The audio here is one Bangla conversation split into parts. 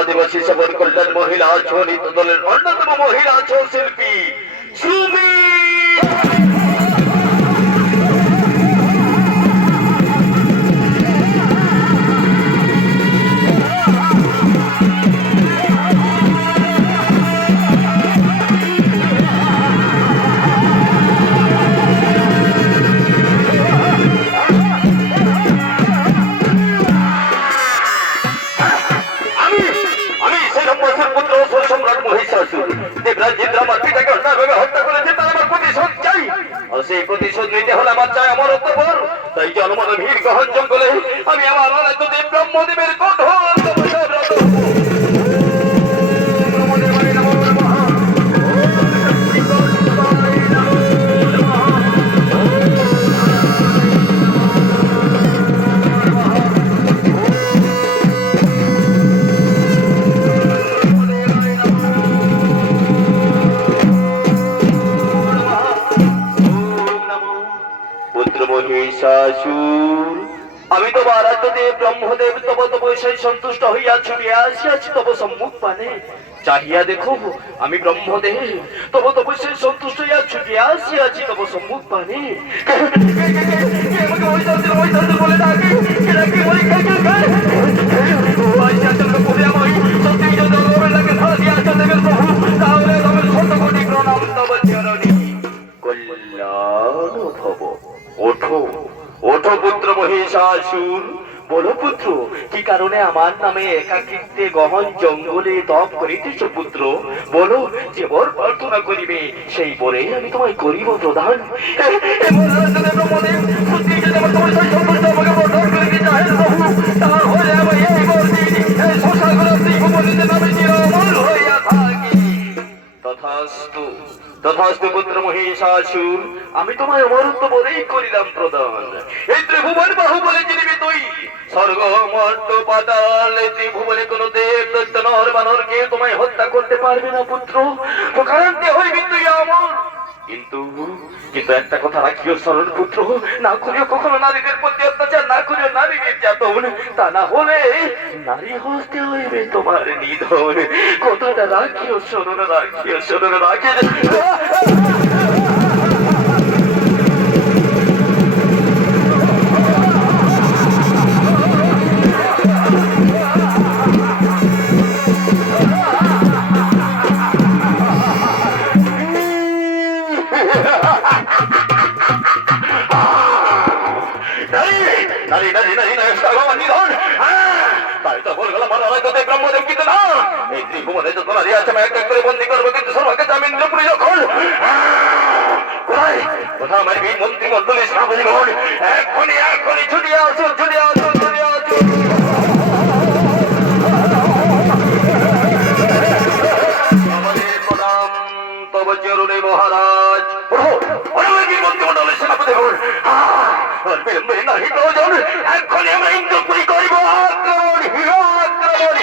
আদিবাসী সমাজ কল্যাণ মহিলা ছনিত দলের অন্যতম মহিলা ছৌ শিল্পী সুমি। সেই প্রতিশোধ নিতে হলে আমার চাই আমার অন্তর। তাই জনমন ভিড় গহন জঙ্গলে আমি আমার দেব ব্রহ্মদেবের কঠোর আমি তো আরাধ্যদেব ব্রহ্মদেব তব তপস্যায় সন্তুষ্ট হইয়া ছুটিয়া আসিয়াছি তব সম্মুখ পানে। চাহিয়া দেখো আমি ব্রহ্মদেব তব তপস্যায় সন্তুষ্ট হইয়া ছুটিয়া আসিয়াছি তব সম্মুখ পানে। কল্যাণ ভব। ওঠো ওঠো পুত্র মহিষাসুর, বলো পুত্র কি কারণে আমার নামে একাকিত্বে গহন জঙ্গলে তপ করিতেছ পুত্র? বলো যে বর প্রার্থনা করিবে সেই বরেই আমি তোমায় করিব প্রদান। তথাস্তু তথাস্তু পুত্র মহিষাসুর, আমি তোমায় অমরত্ব বলেই করিলাম প্রদান। এই ত্রিভুবন বাহুবলে চিনিবি তুই, স্বর্গ মর্ত পাতাল ত্রিভুবনে কোন দেব দৈত্য নর বানর কেউ তোমায় হত্যা করতে পারবে না পুত্র। প্রকারান্তে হইবি তুই অমর। কিন্তু কিন্তু একটা কথা রাখিও স্মরণ পুত্র, না করিও কখনো নারীদের প্রতি অত্যাচার, না করিও নারী নির্যাতন, তা না হলে নারী হতে হইবে তোমার নিধন। কথাটা রাখিও স্মরণ, রাখিও স্মরণ, রাখিও। মন্ত্রিমন্ডলী সাবলীগণ এখনই এখনই ছুটিয়া আসুন, ছুটিয়া আসুন, ছুটিয়া আসুন। আমাদের প্রণাম তব চরণে মহারাজ। মন্ত্রিমন্ডলের সেনাপতিগণ নাহি প্রয়োজন, এখনই আমরা ইন্দ্রপুরী করিব আক্রমণ, আক্রমণ।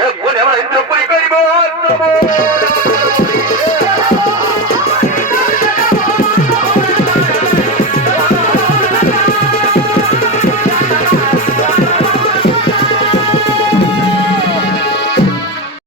এক্ষুনি আমার ইন্দ্রপুরি করিব